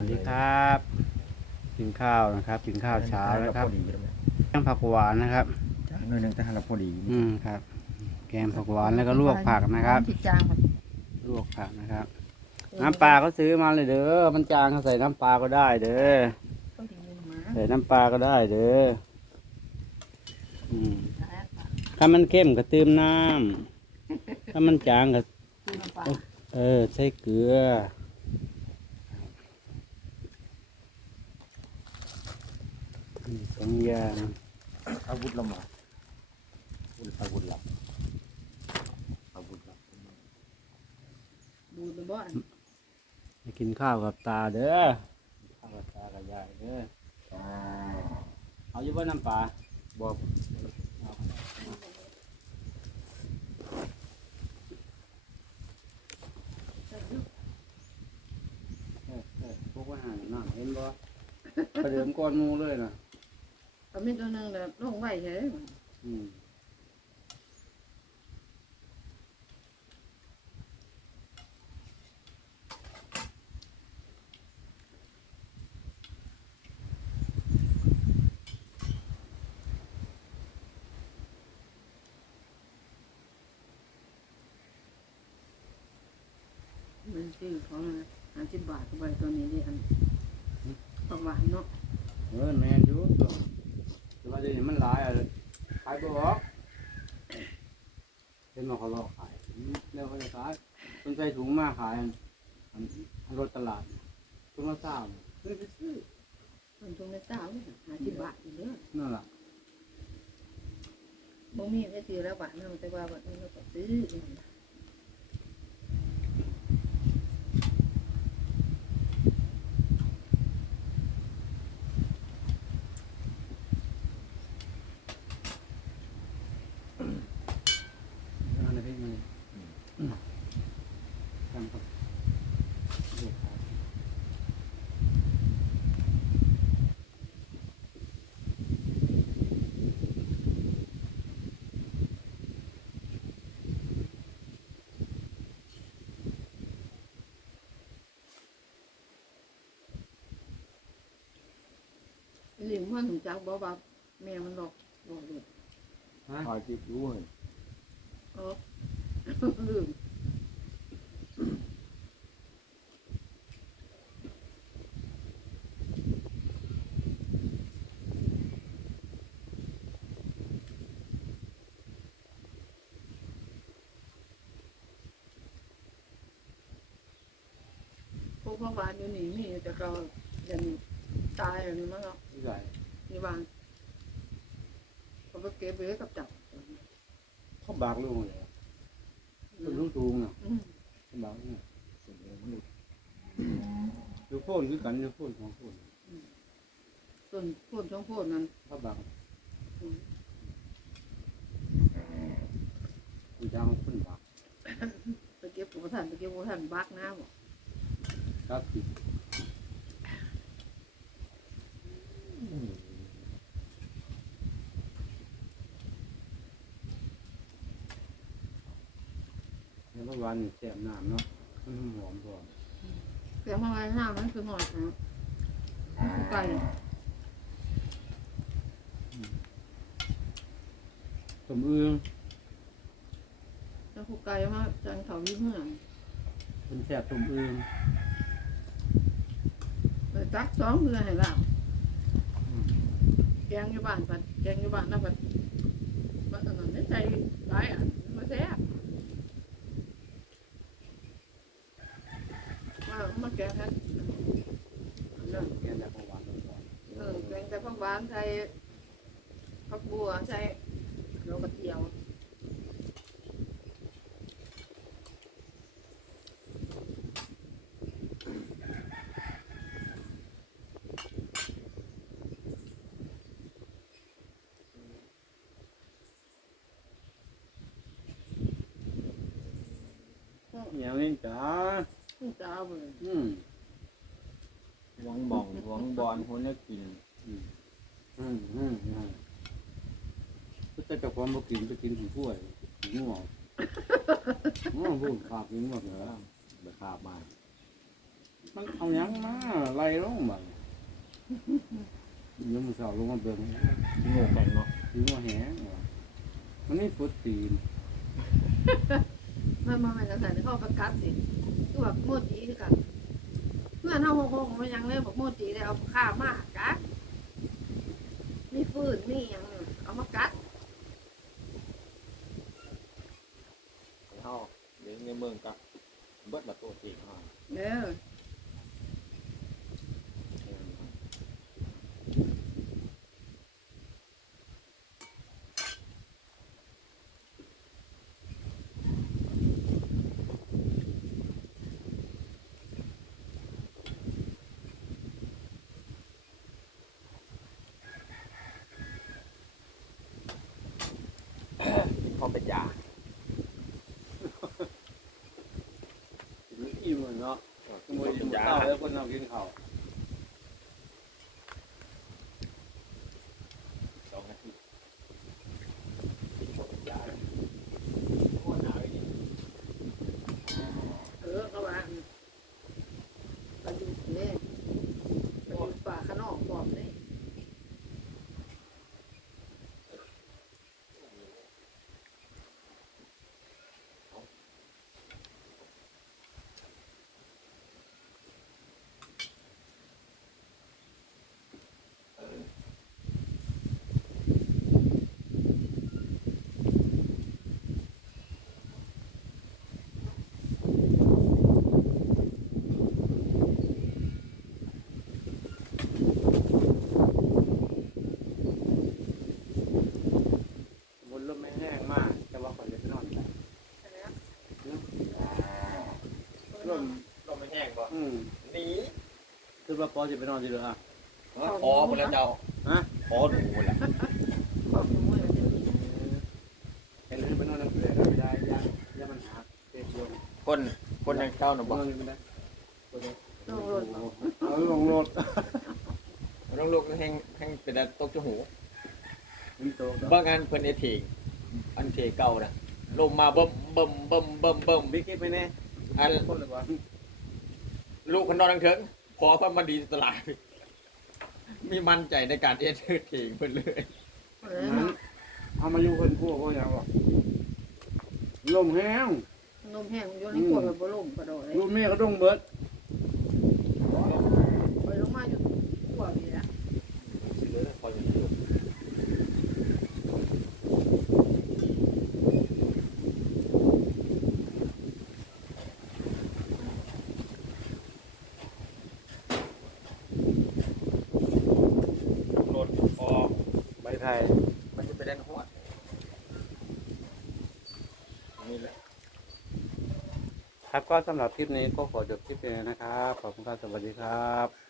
สวัสดีครับ กินข้าวนะครับ กินข้าวเช้าแล้วครับพอดีแล้วเนี่ยแกงผักหวานนะครับจางหน่อยหนึงแต่หันเราพอดี อืมครับ แกงผักหวานแล้วก็ลวกผักนะครับที่จางมันลวกผักนะครับ น้ำปลาก็ซื้อมาเลยเด้อมันจางก็ใส่น้ำปลาก็ได้เด้อต้องถึงมือหมาใส่น้ำปลาก็ได้เด้ออืมแล้วถ้ามันเข้มก็เติมน้ำถ้ามันจางก็คือน้ำปลาเออใส่เกลืออืม สองอย่างอาวุธเรามาอาวุธเราอาวุธเราดูดบ่อนไปกินข้าวกับตาเด้อข้าวกับตากับยายเด้อเอาอยู่บ่น้ำปลาบอกเอาเออเออพวกอาหารน่ะเห็นบ่ประเดิมก้อนมูเลยนะ เอามีตัวหนึงเดี๋ยวลงไว้เฉยอืมมันซื้อของห้าสิบบาทก็ไปตัวนี้ดิอันผักหวานเนาะ เออแม่นอยู่แต่ว่า เดี๋ยวนี้มันหลายอะขายบ่ออกเห็นว่าเขาหลอกขายแล้วเขาจะขายคนใส่ถุงมาขายอันอันอันรถตลาดถุงละสามเฮ้ยไปซื้อมันตรงไม่เศร้าห้าสิบบาทอยู่เด้อนั่นล่ะบ่มีได้ซื้อแล้วบาทเนาะแต่ว่าบัดนี้เราก็ซื้อ เอาในเพลงมาเลยตั้งครับเดี๋ยวครับ หลิงว่าหนูจักบ่ว่าแม่มันหลอกหลอกลูกฮะพาจิบรู้เลยเออลืมพวกผักหวานอยู่นี่มีแต่ก็ยังตายอย่างนี้มั้งเนาะที่ไห นนี่วางเขาก็เก็บไว้กับจับเขาบากลูกเลยต้นลูกตูงอะอืมเขาบากลูกเสียงเลยมันหลุดลูกโฟนคือกันลูกโฟนของโฟนต้นโพดช่องโพดนั้นเขาบากอืมกูจะเอาคนบากไปเก็บกับท่านไปเก็บกับท่านบักน้ำบอกครับ วก็วันแซ่บน้ำเนาะมันหอมพอแต่เมื่อวานน้ำนั้นคือหอดนะคือไก่สมอื้งแล้วคือไก่มาจังเขายิ้มเหมือนเป็นแซ่บสมอื้งเลยตักสองเพื่อให้เราแกงอยู่บ้านปัดแกงอยู่บ้านนะปัดมันอันนั้นไม่ใจร้ายอะมาแซ่บ มามาแกงกันเนาะแกงแบบหวานๆก่อนเออแกงแต่ผักหวานใส่ผักบัวใส่โรกระเทียมอย่างนี้จ้า จะเอาไปอืมหวงบ่องหวงบอลคนนี้กินอืมอืมอืมอืมก็จะความบ่กินไปกินผีกล้วยผีง่วงอ๋อพูดขาดกินหมดเลยราคามา มันเอาหยังมาไล่ลงบัดยมอเสาวลงมาเบิ่งโง่กันเนาะถือว่าแหงว่ะมันนี่ฟุตตีน มันมาแม่นกันใส่เข้าประกัดสิ คือแบบโมจีคือกันเพื่อนเฮาโฮงๆมันยังเลยบอกโมจีได้เอาข้าวมากัดมีฟืนมีหยังเอามากัดเฮาเลี้ยงในเมืองกับเบิดละตัวจริงเฮาเด้อ เขาเป็นยาอิ่มเนาะขเขาโมยเป็อิ่มนยาข้าวแล้วคนเอากินข้าว สองนาทีเขาเป็นยาโคตรหนาวอีก เออเขาว่าปลาดุกเนี่ยปลาดุกป่าขนอกปอบเลย บนลมไม่แห้งมาก แต่ว่าคนจะไปนอนอีกแล้วลม ลมไม่แห้งบ่ อืม หนี คือ ว่าปอจะไปนอนที่เรืออะขอหมดแล้วเจ้าฮะขอหนูหมดแล้วปอบมือจะมีแต่ลืมไปนอนน้ำเกลือไม่ได้ยาอยามันหักเต็มโยนคนคนอย่างเจ้าน่ะนบ่อนไม่ได้ต้องรถเนาะเอาลงรถต้องลูกแห้งแห้งเป็นแต่ตกจมูกมีโตกับบางงานเพิ่นเอเทกอันเทเก่าน่ะลงมาเบิ่มเบิ่มเบิ่มเบิ่มเบิ่มบิ๊กเก็ตไปแน่อันคนเลยว่าลูกคนนอนทังเถิง พอเพิ่นมาดีตลาดมีมั่นใจในการเอเทเทงเพิ่นเลยเออเนาะเอามาอยู่คนพวกก็ยังบอกลมแห้งนมแห้งอยู่ในขวดแบบบ่ล่มกระโดดเลย ลูกแม่ก็ต้องเบิด ไปลงมาอยู่ขวดนี่แหละ สิเหลือพออยู่ที่รถออก ใบไทย มันจะไปเล่นหัว นี่แหละ ครับก็สำหรับคลิปนี้ก็ขอจบคลิปนี้นะครับ ขอบคุณครับ สวัสดีครับ